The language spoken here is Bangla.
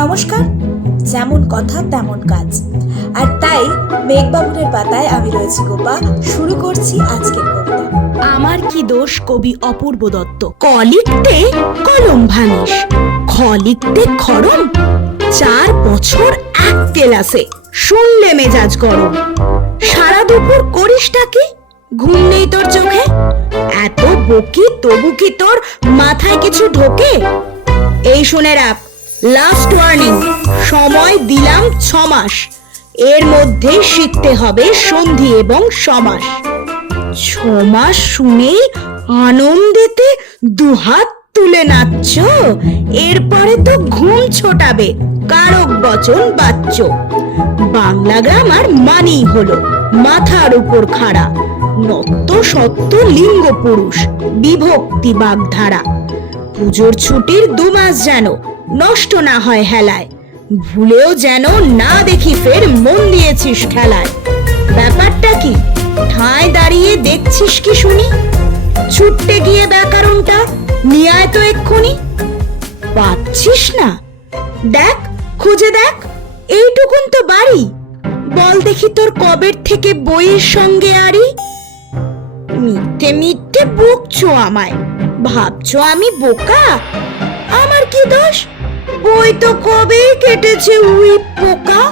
নমস্কার। যেমন কথা তেমন কাজ, আর তাই মেঘবাবুরের পাতায় আমি রয়েছি গোপা। শুরু করছি আজকের কবিতা। আমার কি দোষ কবি অপূর্ব দত্ত। ক লিখতে কলম ভাঙিস, খ লিখতে খরম, 4 বছর এক ক্লাসে, শুনলে মেজাজ গরম। সারা দুপুর করিসটা কি, ঘুম নেই তোর চোখে? এত বকি তবু কি তোর মাথায় কিছু ঢোকে? এই শুনে রাখ, লাস্ট ওয়ার্নিং, সময় দিলাম 6 মাস, এর মধ্যে শিখতে হবে সন্ধি এবং সমাস। 6 মাস শুনেই আনন্দেতে দুহাত তুলে নাচছ, এরপরে তো ঘুম ছোটাবে কারক বচন বাচ্চ। বাংলা গ্রামার মানেই হলো মাথার উপর খাড়া, নত্য সত্য লিঙ্গ পুরুষ, বিভক্তি বাগধারা। পুজোর ছুটির 2 মাস যেন নষ্ট না হয় হেলায়, ভুলেও যেন না দেখি ফের মন দিয়েছিস খেলায়। ব্যাপারটা কি ঠায় দাঁড়িয়ে দেখছিস কি শুনি? ছুটতে গিয়ে ব্যাকরণটা নিয়ে আয় তো এক্ষুনি। পাচ্ছিস না? দেখ, খুঁজে দেখ, এইটুকুন তো বাড়ি। বল দেখি তোর কবের থেকে বইয়ের সঙ্গে আরি? মিথ্যে মিথ্যে বকছো আমায়, ভাবছো আমি বোকা? আমার কি দোষ? বই তো কবেই কেটেছে উই পোকা।